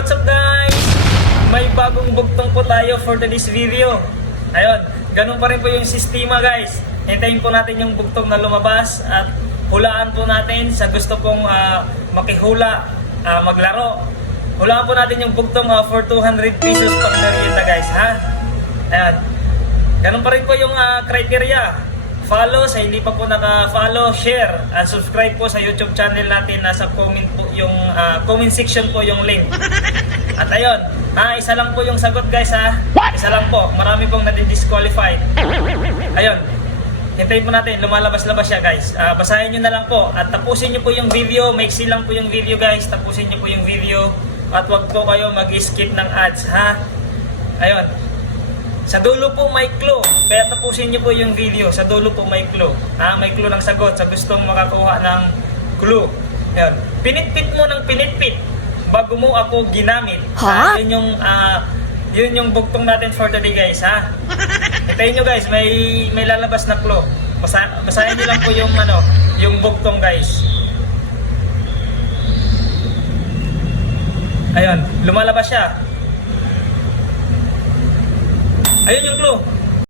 What's up guys? May bagong bugtong po tayo for today's video. Ayun, ganun pa rin po yung sistema guys. Hintayin po natin yung bugtong na lumabas at hulaan po natin sa gusto pong makihula, maglaro. Hulaan po natin yung bugtong for 200 pesos pang merienda guys, ha? Ayun, ganun pa rin po yung criteria. Follow sa hindi pa po naka-follow, share, and subscribe po sa YouTube channel natin. Nasa comment po yung comment section po yung link. At ayun, isa lang po yung sagot guys ha. Isa lang po, marami pong na-disqualified. Ayun, hintayin po natin, lumalabas-labas siya guys. Basahin nyo na lang po at tapusin nyo po yung video. Maiksi lang po yung video guys, tapusin nyo po yung video. At wag po kayo mag-skip ng ads ha. Ayun, sa dulo po may clue, kaya tapusin nyo po yung video. Sa dulo po may clue, may clue ng sagot sa gustong makakuha ng clue. Ayun, pinitpit mo ng pinitpit bago mo ako ginamit. Yun yung bugtong natin for today guys ha. Hintayin nyo guys, may lalabas na clue. Basahin nyo lang po yung yung bugtong guys. Ayun, lumalabas siya. Ayun yung clue.